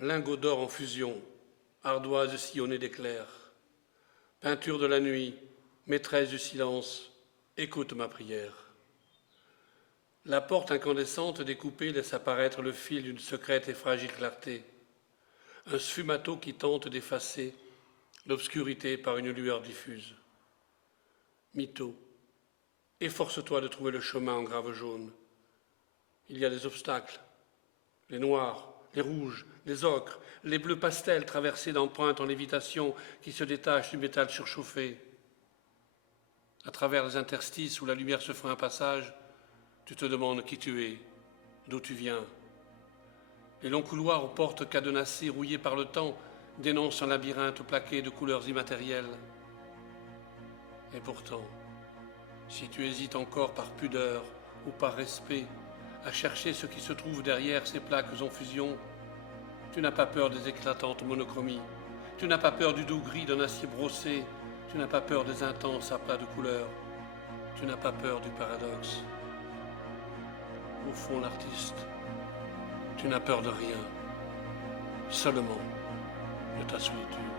lingot d'or en fusion, ardoise sillonnée d'éclairs, peinture de la nuit, maîtresse du silence, écoute ma prière. La porte incandescente découpée laisse apparaître le fil d'une secrète et fragile clarté, un sfumato qui tente d'effacer l'obscurité par une lueur diffuse. Mytho, efforce-toi de trouver le chemin en grave jaune. Il y a des obstacles, les noirs, les rouges, les ocres, les bleus pastels traversés d'empreintes en lévitation qui se détachent du métal surchauffé. À travers les interstices où la lumière se fera un passage, tu te demandes qui tu es, d'où tu viens. Les longs couloirs aux portes cadenassées, rouillées par le temps, dénoncent un labyrinthe plaqué de couleurs immatérielles. Et pourtant, si tu hésites encore par pudeur ou par respect à chercher ce qui se trouve derrière ces plaques en fusion, tu n'as pas peur des éclatantes monochromies, tu n'as pas peur du doux gris d'un acier brossé, tu n'as pas peur des intenses aplats de couleurs, tu n'as pas peur du paradoxe. Au fond, l'artiste, tu n'as peur de rien, seulement de ta solitude.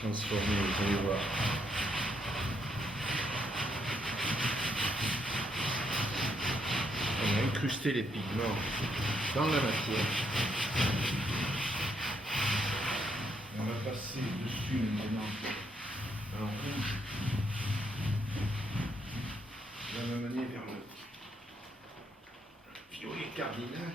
transformer, vous allez voir. On a incrusté les pigments dans la matière. On va passer dessus maintenant en rouge. On va m'amener vers le violet cardinal.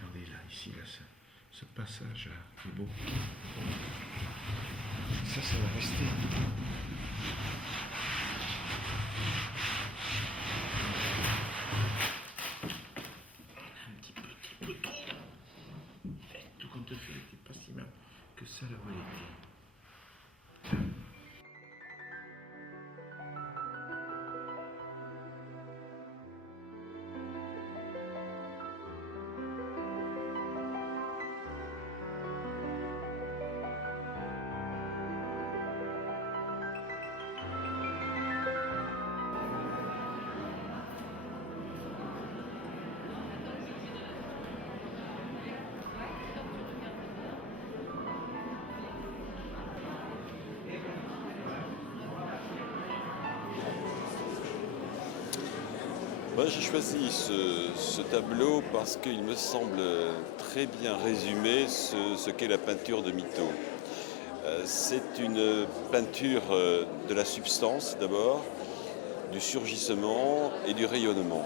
Regardez là, ici, là, ce passage là, est beau. Ça va rester. Un petit peu trop. Tout compte fait, c'est pas si mal que ça la vérité. Moi, j'ai choisi ce tableau parce qu'il me semble très bien résumer ce qu'est la peinture de Mito. C'est une peinture de la substance d'abord, du surgissement et du rayonnement.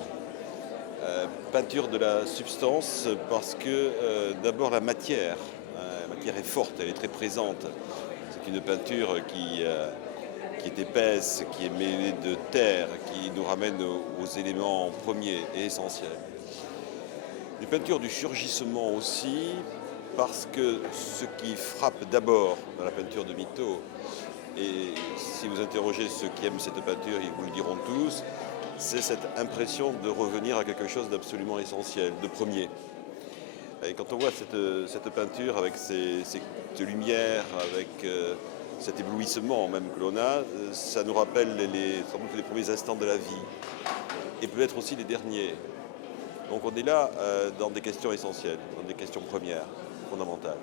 Peinture de la substance parce que d'abord la matière est forte, elle est très présente. C'est une peinture qui est épaisse, qui est mêlée de terre, qui nous ramène aux éléments premiers et essentiels. Une peinture du surgissement aussi, parce que ce qui frappe d'abord dans la peinture de Mito, et si vous interrogez ceux qui aiment cette peinture, ils vous le diront tous, c'est cette impression de revenir à quelque chose d'absolument essentiel, de premier. Et quand on voit cette peinture avec cette lumière, avec cet éblouissement même que l'on a, ça nous rappelle sans doute les premiers instants de la vie, et peut-être aussi les derniers. Donc on est là dans des questions essentielles, dans des questions premières, fondamentales.